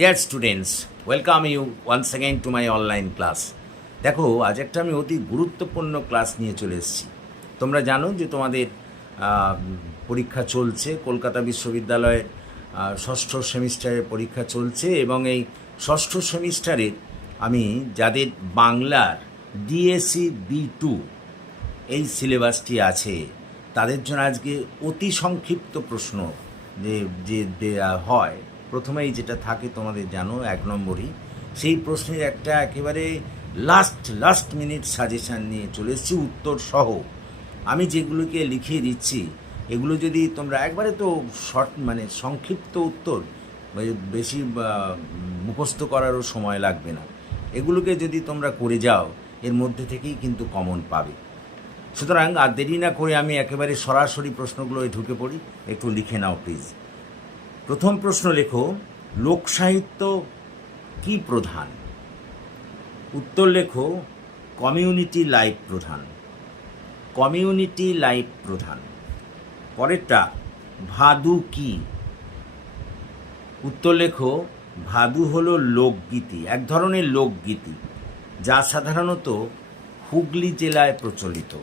Dear students welcome you once again to my online class দেখো, আজ একটা আমি অতি গুরুত্বপূর্ণ ক্লাস নিয়ে চলে এসেছি। তোমরা জানো যে তোমাদের পরীক্ষা চলছে, কলকাতা বিশ্ববিদ্যালয়ের ষষ্ঠ সেমিস্টারের পরীক্ষা চলছে এবং এই ষষ্ঠ সেমিস্টারের আমি যাদের বাংলার ডিএসসি বি টু এই সিলেবাসটি আছে, তাদের জন্য আজকে অতি সংক্ষিপ্ত প্রশ্ন যে যে হয়। প্রথমেই যেটা থাকে তোমাদের জানো, এক নম্বরই, সেই প্রশ্নের একটা একেবারে লাস্ট লাস্ট মিনিট সাজেশান নিয়ে চলে এসেছি, উত্তর সহ। আমি যেগুলোকে লিখিয়ে দিচ্ছি, এগুলো যদি তোমরা একবারে তো শর্ট মানে সংক্ষিপ্ত উত্তর মানে বেশি মুখস্থ করারও সময় লাগবে না। এগুলোকে যদি তোমরা করে যাও, এর মধ্যে থেকেই কিন্তু কমন পাবে। সুতরাং আর দেরি না করে আমি একেবারে সরাসরি প্রশ্নগুলোয় ঢুকে পড়ি, একটু লিখে নাও প্লিজ প্রথম প্রশ্ন লেখো লোকসাহিত্য কি প্রধান? উত্তর লেখো, কমিউনিটি লাইফ প্রধান। কমিউনিটি লাইফ প্রধান। পরেরটা, ভাদু কি? উত্তর লেখো, ভাদু হলো লোকগীতি, এক ধরনের লোকগীতি, যা সাধারণত হুগলি জেলায় প্রচলিত।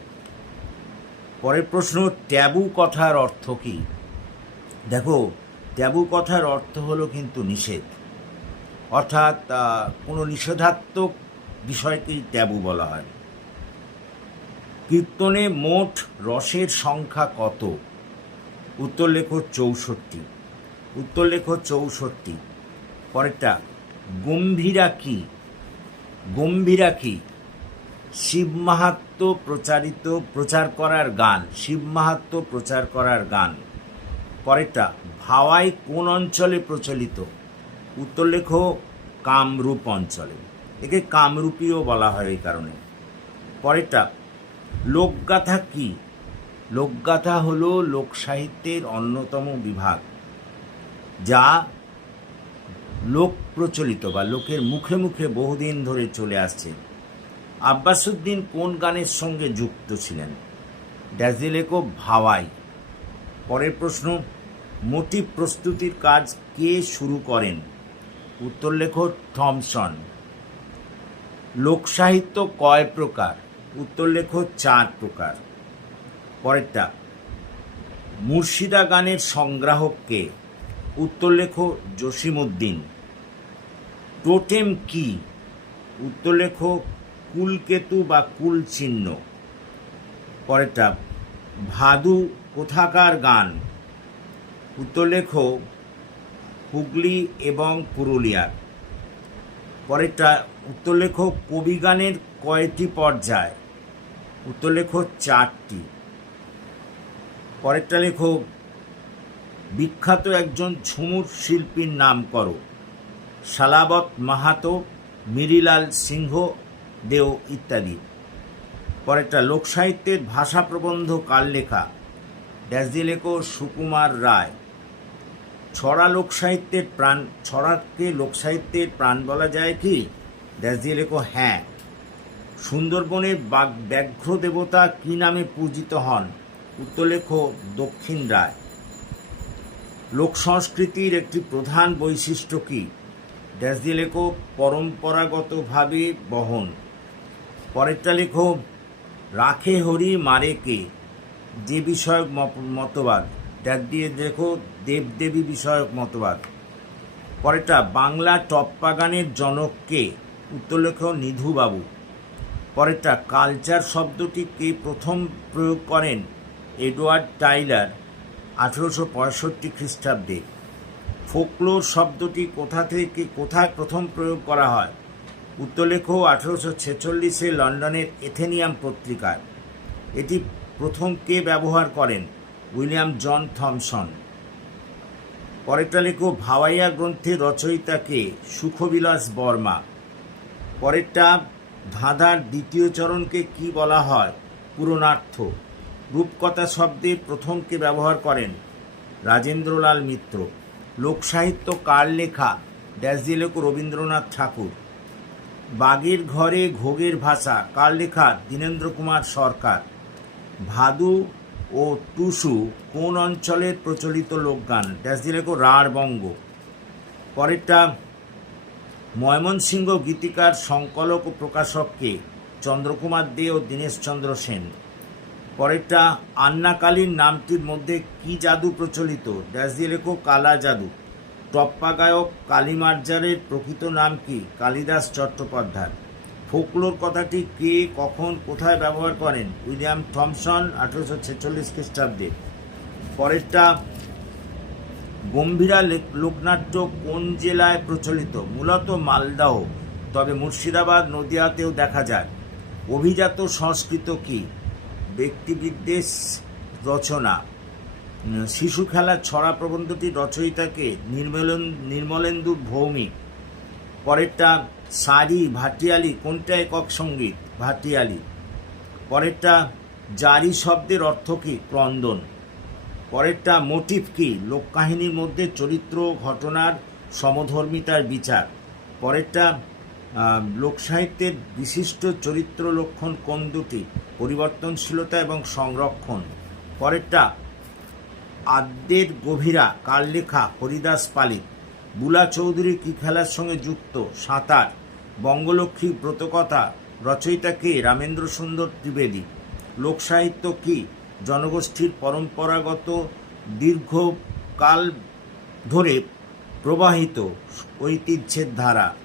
পরের প্রশ্ন, ট্যাবু কথার অর্থ কী? দেখো ট্যাবু কথার অর্থ হলো কিন্তু নিষেধ। অর্থাৎ কোনো নিষেধাত্মক বিষয়কেই ট্যাবু বলা হয়। কীর্তনে মোট রসের সংখ্যা কত? উত্তর লেখো চৌষট্টি। উত্তর লেখো চৌষট্টি। পরেরটা, গম্ভীরা কি? গম্ভীরা কি? শিব মাহাত্ম প্রচারিত প্রচার করার গান, শিব মাহাত্ম প্রচার করার গান। পরেরটা, ভাওয়াই কোন অঞ্চলে প্রচলিত? উত্তর লেখো, কামরূপ অঞ্চলে। একে কামরূপীও বলা হয় এই কারণে। পরেরটা, লোকগাথা কি? লোকগাথা হল লোকসাহিত্যের অন্যতম বিভাগ, যা লোক প্রচলিত বা লোকের মুখে মুখে বহুদিন ধরে চলে আসছে। আব্বাসুদ্দিন কোন গানের সঙ্গে যুক্ত ছিলেন? ড্যাজিলেকো ভাওয়াই। পরের প্রশ্ন মোটিভ প্রস্তুতির কাজ কে শুরু করেন? উত্তর লেখো, থমসন। লোকসাহিত্য কয় প্রকার? উত্তর লেখো, চার প্রকার। পরেরটা মুর্শিদা গানের সংগ্রাহক কে? উত্তর লেখো, জসিমউদ্দিন। টোটেম কি? উত্তর লেখো, কুলকেতু বা কুল চিহ্ন পরেরটা, ভাদু কোথাকার গান? উত্তর লেখো হুগলি এবং পুরুলিয়ার পরেরটা উত্তর লেখো কবিগানের কয়টি পর্যায়? উত্তর লেখো চারটি। পরেরটা লেখো, বিখ্যাত একজন ঝুমুর শিল্পীর নাম করো। সালাবত মাহাতো মিরিলাল সিংহ, দেও ইত্যাদি। পরেরটা, লোকসাহিত্যের ভাষা প্রবন্ধ কার লেখা? ড্যাশ দিয়ে লেখো সুকুমার রায়। ছড়া লোকসাহিত্যের প্রাণ, ছড়াকে লোকসাহিত্যের প্রাণ বলা যায় কি? ড্যাশ দিয়ে লেখো হ্যাঁ। সুন্দরবনের বাগ, ব্যাঘ্র দেবতা কী নামে পূজিত হন? উত্তর লেখো, দক্ষিণ রায়। লোক সংস্কৃতির একটি প্রধান বৈশিষ্ট্য কি? ড্যাশ দিয়ে লেখো, পরম্পরাগতভাবে বহন। পরেরটা লেখো, রাখে হরি মারে কে? যে বিষয়ক মতবাদ। ড্যাশ দিয়ে দেখো দেবদেবী বিষয়ক মতবাদ। পরেরটা, বাংলা টপ্পা গানের জনক কে? উত্তর লেখো নিধুবাবু। পরেরটা, কালচার শব্দটি কে প্রথম প্রয়োগ করেন? এডওয়ার্ড টাইলার, আঠেরোশো পঁয়ষট্টি খ্রিস্টাব্দে। ফোকলোর শব্দটি কোথা থেকে, কোথায় প্রথম প্রয়োগ করা হয়? উত্তরলেখ আঠেরোশো ছেচল্লিশে লন্ডনের এথেনিয়াম পত্রিকায়। এটি প্রথম কে ব্যবহার করেন? William John Thomson. পরেরটা লেখো, ভাওয়াইয়া গ্রন্থের রচয়িতাকে সুখবিলাস বর্মা। পরেরটা, ধাঁধার দ্বিতীয় চরণকে কি বলা হয়? পুরনার্থ রূপকথা শব্দে প্রথমকে ব্যবহার করেন? রাজেন্দ্রলাল মিত্র। লোকসাহিত্য কার লেখা? ড্যাশ দিয়ে রবীন্দ্রনাথ ঠাকুর। বাগের ঘরে ঘোগের ভাষা কার লেখা? দীনেন্দ্র কুমার সরকার। ভাদু ও টুসু কোন অঞ্চলের প্রচলিত লোকগান ড্যাশ দিয়ে লেখো রাঢ়বঙ্গ পরেরটা, ময়মনসিংহ গীতিকার, সংকলক ও প্রকাশককে চন্দ্রকুমার দে ও দীনেশচন্দ্র সেন। পরেরটা, আন্নাকালীন নামটির মধ্যে কি জাদু প্রচলিত? ড্যাশ দিয়ে কালা জাদু। টপ্পা গায়ক কালীমার্জারের প্রকৃত নাম কি? কালিদাস চট্টোপাধ্যায়। ফোকলোর কথাটি কে, কখন, কোথায় ব্যবহার করেন? উইলিয়াম থমসন, আঠেরোশো ছেচল্লিশ খ্রিস্টাব্দে। পরেরটা, গম্ভীরা লোকনাট্য কোন জেলায় প্রচলিত? মূলত মালদাহ। তবে মুর্শিদাবাদ, নদিয়াতেও দেখা যায়। অভিজাত সংস্কৃত কি? ব্যক্তিবিদ্বেষ রচনা। শিশু খেলার ছড়া প্রবন্ধটি রচয়িতাকে নির্মলেন, নির্মলেন্দু ভৌমিক। পরেরটা সারি ভাটিয়ালি কোনটা একক সংগীত? ভাটিয়ালি। পরেরটা, জারি শব্দের অর্থ কি? ক্রন্দন। পরেরটা, মোটিভ কি? লোককাহিনীর মধ্যে চরিত্র, ঘটনার সমধর্মিতার বিচার। পরেরটা লোকসাহিত্যের বিশিষ্ট চরিত্র লক্ষণ কোন দুটি? পরিবর্তনশীলতা এবং সংরক্ষণ। পরেরটা, আদ্যের গভীরা কার লেখা হরিদাস পালিত। বুলা চৌধুরী কি খেলার সঙ্গে যুক্ত? সাঁতার বঙ্গলক্ষ্মী ব্রতকথা, রচয়িতা কে? রামেন্দ্র সুন্দর ত্রিবেদী। লোকসাহিত্য কি? জনগোষ্ঠীর পরম্পরাগত দীর্ঘকাল ধরে প্রবাহিত ঐতিহ্যের ধারা।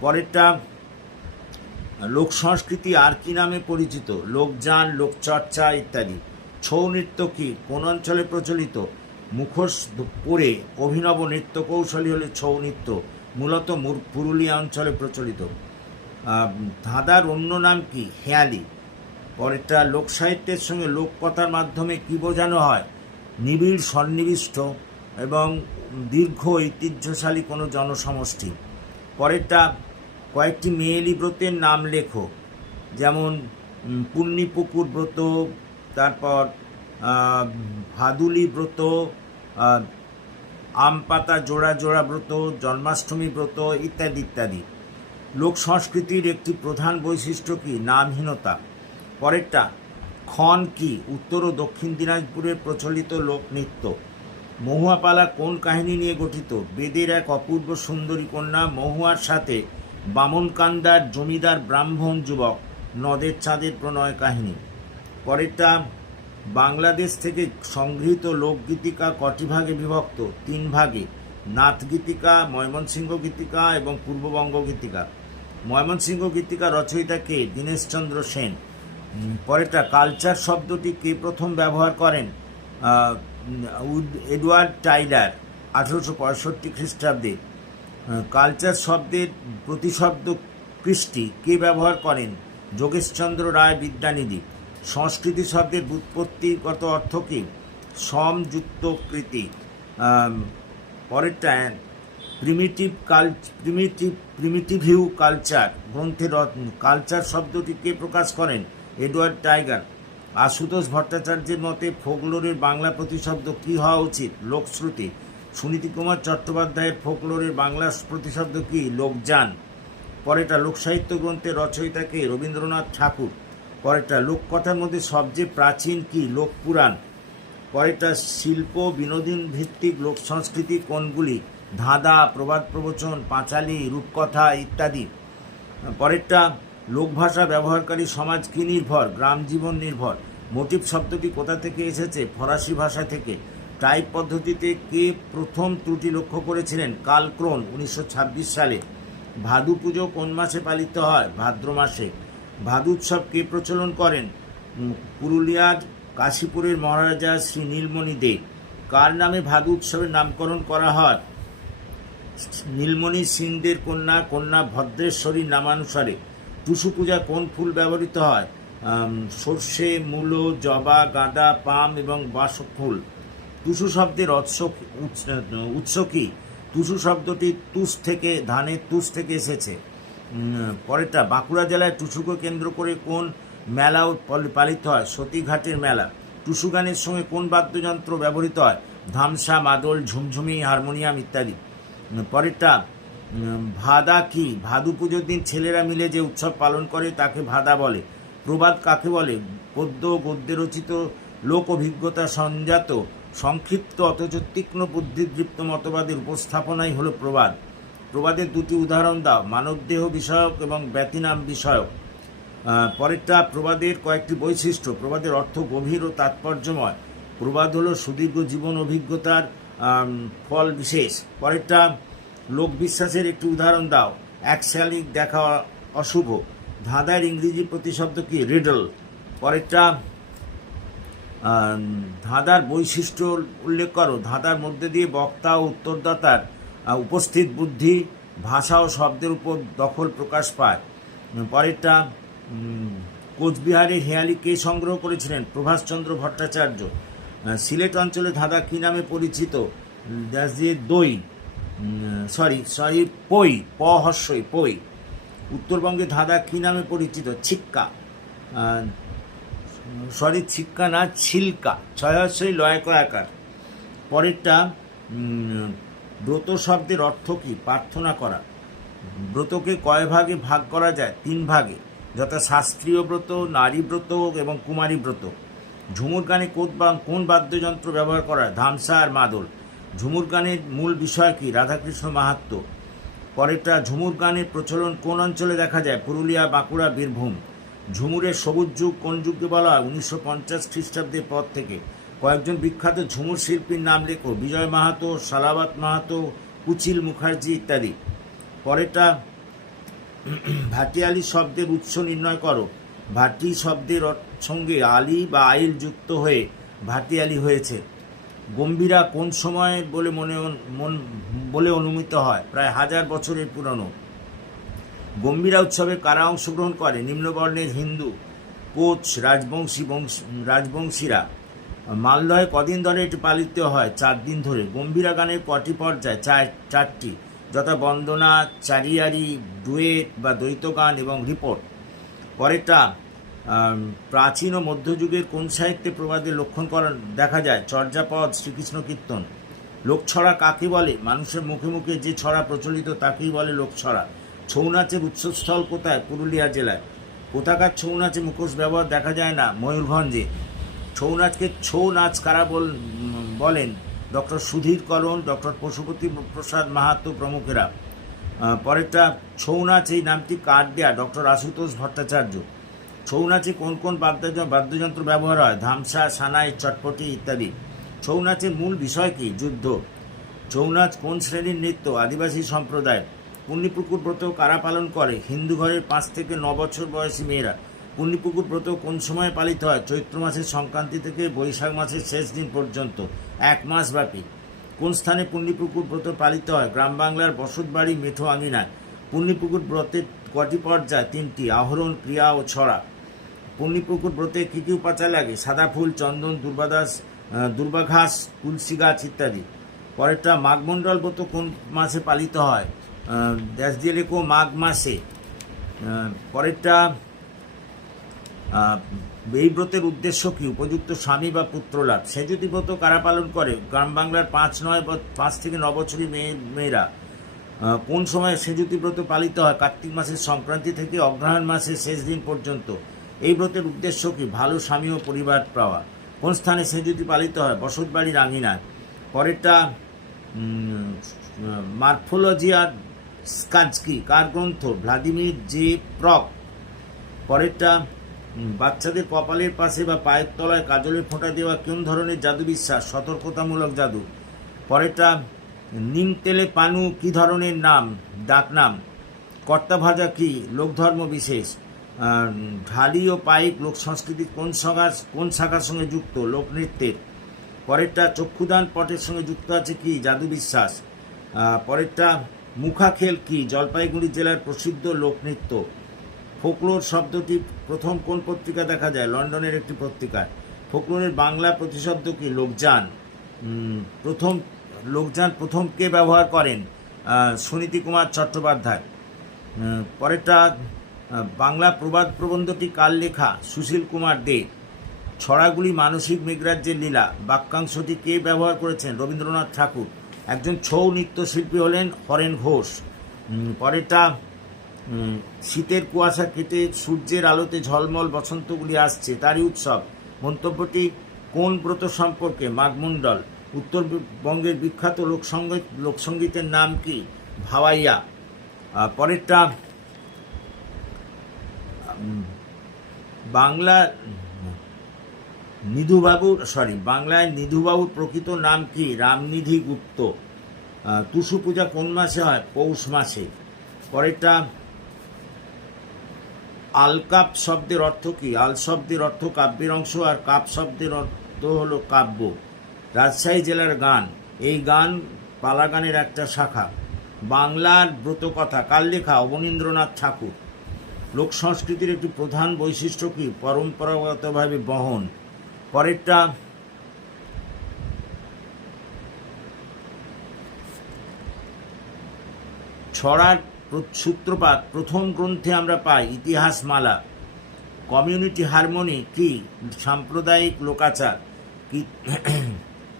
পরেরটা, লোক সংস্কৃতি আর কি নামে পরিচিত? লোকযান লোকচর্চা ইত্যাদি। ছৌ নৃত্য কি? কোন অঞ্চলে প্রচলিত? মুখোশ পরে অভিনব নৃত্য কৌশলী হলে ছৌ নৃত্য, মূলত পুরুলিয়া অঞ্চলে প্রচলিত। ধাঁধার অন্য নাম কি? হেয়ালি। পরেরটা, লোকসাহিত্যের সঙ্গে লোককথার মাধ্যমে কি বোঝানো হয়? নিবিড়, সন্নিবিষ্ট এবং দীর্ঘ ঐতিহ্যশালী কোনো জনসমষ্টি। পরেরটা, কয়েকটি মেয়েলি ব্রতের নাম লেখো, যেমন পুণ্যিপুকুর ব্রত, তারপর ভাদুলি ব্রত আম পাতা, জোড়া জোড়া ব্রত, জন্মাষ্টমী ব্রত ইত্যাদি ইত্যাদি। লোক সংস্কৃতির একটি প্রধান বৈশিষ্ট্য কি? নামহীনতা। পরেরটা খন কি? উত্তর ও দক্ষিণ দিনাজপুরের প্রচলিত লোকনৃত্য মহুয়াপালা কোন কাহিনী নিয়ে গঠিত? বেদের এক অপূর্ব সুন্দরী কন্যা মহুয়ার সাথে বামনকান্দার জমিদার ব্রাহ্মণ যুবক নদের চাঁদের প্রণয় কাহিনী। পরেরটা বাংলাদেশ থেকে সংগৃহীত লোকগীতিকা কটি ভাগে বিভক্ত, তিন ভাগে। নাথ গীতিকা ময়মনসিংহ গীতিকা এবং পূর্ববঙ্গ গীতিকা। ময়মনসিংহ গীতিকা রচয়িতা কে? দীনেশচন্দ্র সেন। পরেরটা, কালচার শব্দটি কে প্রথম ব্যবহার করেন? এডওয়ার্ড টাইলার, আঠেরোশো পঁয়ষট্টি খ্রিস্টাব্দে। কালচার শব্দের প্রতিশব্দ কৃষ্টি কে ব্যবহার করেন? যোগেশচন্দ্র রায়, বিদ্যানিধি। সংস্কৃতি শব্দের ব্যুৎপত্তিগত অর্থ কি? সমযুক্ত কৃতি। পরেরটা প্রিমিটিভ কাল প্রিমিটিভ প্রিমিটিভিউ কালচার গ্রন্থের কালচার শব্দটি কে প্রকাশ করেন? Edward tiger. আশুতোষ ভট্টাচার্যের মতে, ফোকলোরের বাংলা প্রতিশব্দ কী হওয়া উচিত? লোকশ্রুতি। সুনীতি কুমার চট্টোপাধ্যায়ের ফোকলোরের বাংলা প্রতিশব্দ কী? লোকযান। পরেটা লোকসাহিত্য গ্রন্থের রচয়িতাকে রবীন্দ্রনাথ ঠাকুর। পরেরটা, লোককথার মধ্যে সবচেয়ে প্রাচীন কি? লোকপুরাণ পরেরটা, শিল্প বিনোদন ভিত্তিক লোক সংস্কৃতি কোনগুলি? ধাঁধা, প্রবাদ প্রবচন, পাঁচালী, রূপকথা ইত্যাদি। পরেরটা লোকভাষা ব্যবহারকারী সমাজ কি নির্ভর? গ্রাম জীবন নির্ভর। মোটিভ শব্দটি কোথা থেকে এসেছে? ফরাসি ভাষা থেকে। টাইপ পদ্ধতিতে কে প্রথম ত্রুটি লক্ষ্য করেছিলেন? কালক্রোন, উনিশশো ছাব্বিশ সালে। ভাদু পুজো কোন মাসে পালিত হয়? ভাদ্র মাসে। ভাদু উৎসব কে প্রচলন করেন পুরুলিয়ার কাশীপুরের মহারাজা শ্রী নীলমণি দে। কার নামে ভাদু উৎসবের নামকরণ করা হয়? নীলমণি সিংদের কন্যা কন্যা ভদ্রেশ্বরী নামানুসারে। টুসু পূজা কোন ফুল ব্যবহৃত হয়? সর্ষে, মূলো, জবা, গাঁদা, পাম এবং বাসক ফুল। টুসু শব্দের উৎস- উৎস কি? টুসু শব্দটি তুষ থেকে ধানের তুষ থেকে এসেছে। উম, পরেরটা বাঁকুড়া জেলায় টুসুকে কেন্দ্র করে কোন মেলা পাল- পালিত হয়? সতীঘাটের মেলা। টুসু গানের সঙ্গে কোন বাদ্যযন্ত্র ব্যবহৃত হয়? ধামসা মাদল ঝুমঝুমি হারমোনিয়াম ইত্যাদি। পরেরটা ভাদা কি? ভাদু পুজোর দিন ছেলেরা মিলে যে উৎসব পালন করে তাকে ভাদা বলে। প্রবাদ কাকে বলে? পদ্য গদ্যে রচিত লোক অভিজ্ঞতা সঞ্জাত সংক্ষিপ্ত অথচ তীক্ষ্ণ বুদ্ধিদৃপ্ত মতবাদের উপস্থাপনাই হলো প্রবাদ। প্রবাদের দুটি উদাহরণ দাও, মানবদেহ বিষয়ক এবং ব্যতিনাম বিষয়ক। পরেরটা, প্রবাদের কয়েকটি বৈশিষ্ট্য। প্রবাদের অর্থ গভীর ও তাৎপর্যময়। প্রবাদ হলো সুদীর্ঘ জীবন অভিজ্ঞতার ফল বিশেষ। পরেরটা, লোক বিশ্বাসের একটি উদাহরণ দাও। এক শালিক দেখা অশুভ। ধাঁধার ইংরেজি প্রতিশব্দ কি? রিডল। পরেরটা ধাঁধার বৈশিষ্ট্য উল্লেখ করো। ধাঁধার মধ্যে দিয়ে বক্তা ও উত্তরদাতার উপস্থিত বুদ্ধি ভাষা ও শব্দের উপর দখল প্রকাশ পায়। পরেরটা উম, কোচবিহারে হেয়ালি কে সংগ্রহ করেছিলেন? প্রভাষচন্দ্র ভট্টাচার্য। সিলেট অঞ্চলে ধাঁধা কী নামে পরিচিত? দাস দিয়ে দই। সরি সরি পই প হস্যই পই। উত্তরবঙ্গে ধাঁধা কী নামে পরিচিত? ছিক্কা। সরি ছিক্কা না ছিলকা। ছয়াশই লয় কয়াকার পরেরটা ব্রত শব্দের অর্থ কি? প্রার্থনা করা। ব্রতকে কয় ভাগে ভাগ করা যায়? তিন ভাগে। যথা শাস্ত্রীয় ব্রত, নারী ব্রত এবং কুমারী ব্রত। ঝুমুর গানে কোন বাদ্যযন্ত্র ব্যবহার করা ধামসা আর মাদল। ঝুমুর গানের মূল বিষয় কি? রাধাকৃষ্ণ মাহাত্ম্য পরেরটা, ঝুমুর গানের প্রচলন কোন অঞ্চলে দেখা যায়? পুরুলিয়া, বাঁকুড়া, বীরভূম। ঝুমুরের সবুজ যুগ কোন যুগকে বলা হয়? উনিশশো পঞ্চাশ খ্রিস্টাব্দের পর থেকে। কয়েকজন বিখ্যাত ঝুমুর শিল্পীর নাম লেখো, বিজয় মাহাতো সালাবাত মাহাতো, কুচিল মুখার্জি ইত্যাদি। পরেরটা, ভাটিয়ালি শব্দের উৎস নির্ণয় করো। ভাটি শব্দের সঙ্গে আলি বা আইল যুক্ত হয়ে ভাটিয়ালি হয়েছে। গম্ভীরা কোন সময় বলে মনে মন, বলে অনুমিত হয়? প্রায় হাজার বছরের পুরনো। গম্ভীরা উৎসবে কারা অংশগ্রহণ করে? নিম্নবর্ণের হিন্দু, কোচ, রাজবংশী, বংশ, রাজবংশীরা। মালদহে কদিন ধরে এটি পালিত হয়, চার দিন ধরে। গম্ভীরা গানের কটি পর্যায়, চার, চারটি, যথা বন্দনা, চারিয়ারি, ডুয়েট বা দ্বৈত গান এবং রিপোর্ট। পরেরটা প্রাচীন ও মধ্যযুগের কোন সাহিত্যে প্রবাদে লক্ষণ করা দেখা যায়? চর্যাপদ, শ্রীকৃষ্ণ কীর্তন। লোকছড়া কাকে বলে? মানুষের মুখে মুখে যে ছড়া প্রচলিত তাকেই বলে লোকছড়া। ছৌ নাচের উৎসস্থল কোথায়? পুরুলিয়া জেলায়। কোথাকার ছৌ নাচে মুখোশ ব্যবহার দেখা যায় না? ময়ূরভঞ্জে। ছৌ নাচকে ছৌ নাচ কারা বল, বলেন? ডক্টর সুধীর করণ ডক্টর পশুপতি প্রসাদ মাহাতো প্রমুখেরা। পরেরটা ছৌ নাচ এই নামটি কার দেয়া, ডক্টর আশুতোষ ভট্টাচার্য। ছৌ নাচে কোন কোন বাদ্যযন্ত্র ব্যবহার হয়? ধামসা, সানাই, চটপটি ইত্যাদি। ছৌ নাচের মূল বিষয় কি? যুদ্ধ। ছৌ নাচ কোন শ্রেণির নৃত্য? আদিবাসী সম্প্রদায় পুণ্যপুকুর ব্রত কারা পালন করে? হিন্দু ঘরের পাঁচ থেকে ন বছর বয়সী মেয়েরা। পুণ্যপুকুর ব্রত কোন সময় পালিত হয়? চৈত্র মাসের সংক্রান্তি থেকে বৈশাখ মাসের শেষ দিন পর্যন্ত। এক মাস ব্যাপী। কোন স্থানে পুণ্যপুকুর ব্রত পালিত হয়? গ্রাম বাংলার বসতবাড়ি, মেঠো আঙিনায়। পুণ্যপুকুর ব্রতের কটি পর্যায়? তিনটি। আহরণ, ক্রিয়া ও ছড়া। পুণ্যপুকুর ব্রতে কী কী উপাচার লাগে? সাদা ফুল, চন্দন, দুর্বাদাস দুর্বাঘাস, তুলসী গাছ ইত্যাদি। পরেরটা, মাঘমণ্ডল ব্রত কোন মাসে পালিত হয়? দেশ দিয়ে লেখো মাঘ মাসে। পরেরটা এই ব্রতের উদ্দেশ্য কি? উপযুক্ত স্বামী বা পুত্র লাভ? সেজুতি ব্রত কারা পালন করে? গ্রাম বাংলার পাঁচ নয় ব- পাঁচ থেকে ন বছরী মেয়ে, মেয়েরা কোন সময় সেজুতি ব্রত পালিত হয়? কার্তিক মাসের সংক্রান্তি থেকে অগ্রহায়ণ মাসের শেষ দিন পর্যন্ত। এই ব্রতের উদ্দেশ্য কি? ভালো স্বামী ও পরিবার পাওয়া। কোন স্থানে সেজুতি পালিত হয়? বসতবাড়ির আঙিনায় পরেরটা মার্ফোলজিয়া স্কাজকি, কার গ্রন্থ? Vladimir J Propp. পরেরটা বাচ্চাদের কপালের পাশে বা পায়ের তলায় কাজলের ফোঁটা দেওয়া কোন ধরনের জাদু বিশ্বাস? সতর্কতামূলক জাদু। পরেরটা, নিম তেলে পানু কি ধরনের নাম? ডাক নাম। কর্তা ভাজা কি? লোকধর্ম বিশেষ। ঢালি ও পাইক লোক সংস্কৃতি কোন শাখা কোন শাখার সঙ্গে যুক্ত? লোকনৃত্যের পরেরটা, চক্ষুদান পটের সঙ্গে যুক্ত আছে কি? জাদু বিশ্বাস। পরেরটা মুখাখেল কি? জলপাইগুড়ি জেলার প্রসিদ্ধ লোকনৃত্য ফোকলোর শব্দটি প্রথম কোন পত্রিকা দেখা যায়? লন্ডনের একটি পত্রিকায় ফোকলোরের বাংলা প্রতিশব্দ কি? লোকযান। প্রথম লোকযান প্রথম কে ব্যবহার করেন? সুনীতি কুমার চট্টোপাধ্যায়। পরেরটা বাংলা প্রবাদ প্রবন্ধটি কার লেখা? সুশীল কুমার দে। ছড়াগুলি মানসিক মেঘরাজ্যের লীলা। বাক্যাংশটি কে ব্যবহার করেছেন? রবীন্দ্রনাথ ঠাকুর। একজন ছৌ নৃত্যশিল্পী হলেন হরেন ঘোষ। পরেরটা শীতের কুয়াশা কেটে সূর্যের আলোতে ঝলমল বসন্তগুলি আসছে, তারই উৎসব। মন্তব্যটি, কোন ব্রত সম্পর্কে? মাঘমণ্ডল। উত্তরবঙ্গের বিখ্যাত লোকসঙ্গীত লোকসঙ্গীতের নাম কি? ভাওয়াইয়া। পরেরটা বাংলা নিধুবাবুর সরি বাংলায় নিধুবাবুর প্রকৃত নাম কি? রামনিধি গুপ্ত। টুসু পূজা কোন মাসে হয়? পৌষ মাসে। পরেরটা আলকাপ শব্দের অর্থ কি? আল শব্দের অর্থ কাব্যের অংশ, আর কাপ শব্দের অর্থ হলো কাব্য। রাজশাহী জেলার গান। এই গান পালা গানের একটা শাখা। বাংলার ব্রতকথা কার লেখা অবনীন্দ্রনাথ ঠাকুর। লোক সংস্কৃতির একটি প্রধান বৈশিষ্ট্য কি? পরম্পরাগতভাবে বহন। পরেরটা, ছড়ার সূত্রপাত প্রথম গ্রন্থে আমরা পাই ইতিহাস মালা কমিউনিটি হারমোনি, কি? সাম্প্রদায়িক লোকাচার।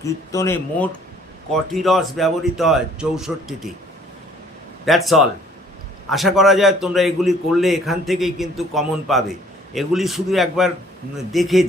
কীর্তনে মোট কটি রস ব্যবহৃত হয়? চৌষট্টিটি। দ্যাটস অল আশা করা যায় তোমরা এগুলি করলে এখান থেকেই কিন্তু কমন পাবে। এগুলি শুধু একবার দেখে